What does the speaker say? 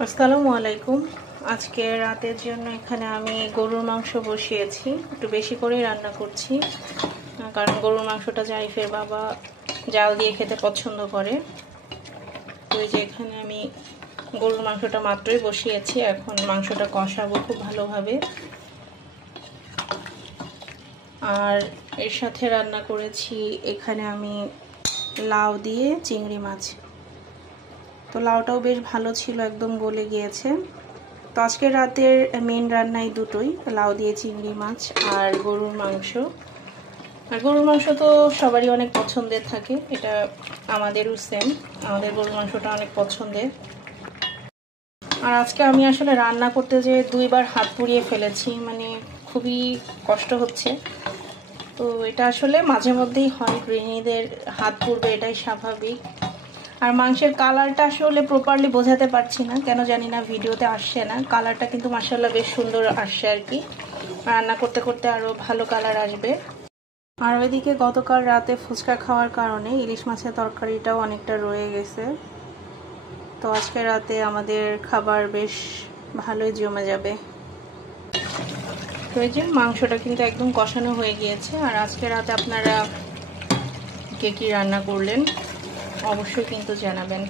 আসসালামু আলাইকুম। আজকে রাতের জন্য এখানে আমি গরুর মাংস বসিয়েছি। একটু বেশি করেই রান্না করছি, কারণ গরুর মাংসটা জারিফের বাবা জাল দিয়ে খেতে পছন্দ করে। তো এই যে এখানে আমি গরুর মাংসটা মাত্রই বসিয়েছি, এখন মাংসটা কষাবো খুব ভালোভাবে। আর এর সাথে রান্না করেছি এখানে আমি লাউ দিয়ে চিংড়ি মাছ। তো লাউটাও বেশ ভালো ছিল, একদম গলে গিয়েছে। তো আজকে রাতের মেন রান্নাই দুটোই, লাউ দিয়ে চিংড়ি মাছ আর গরুর মাংস। আর গরুর মাংস তো সবারই অনেক পছন্দের থাকে, এটা আমাদেরও সেম, আমাদের গরুর মাংসটা অনেক পছন্দের। আর আজকে আমি আসলে রান্না করতে যে দুইবার হাত পুড়িয়ে ফেলেছি, মানে খুবই কষ্ট হচ্ছে। তো এটা আসলে মাঝে মধ্যেই হয়, গৃহিণীদের হাত পুড়বে, এটাই স্বাভাবিক। আর মাংসের কালারটা আসলে প্রপারলি বোঝাতে পারছি না, কেন জানি না ভিডিওতে আসছে না। কালারটা কিন্তু মাশাআল্লাহ বেশ সুন্দর আসছে আর কি, রান্না করতে করতে আরও ভালো কালার আসবে। আর ওইদিকে গতকাল রাতে ফুচকা খাওয়ার কারণে ইলিশ মাছের তরকারিটাও অনেকটা রয়ে গেছে। তো আজকে রাতে আমাদের খাবার বেশ ভালোই জমে যাবে। তো এই যে মাংসটা কিন্তু একদম কষানো হয়ে গিয়েছে। আর আজকে রাতে আপনারা কে কী রান্না করলেন অবশ্যই কিন্তু জানাবেন।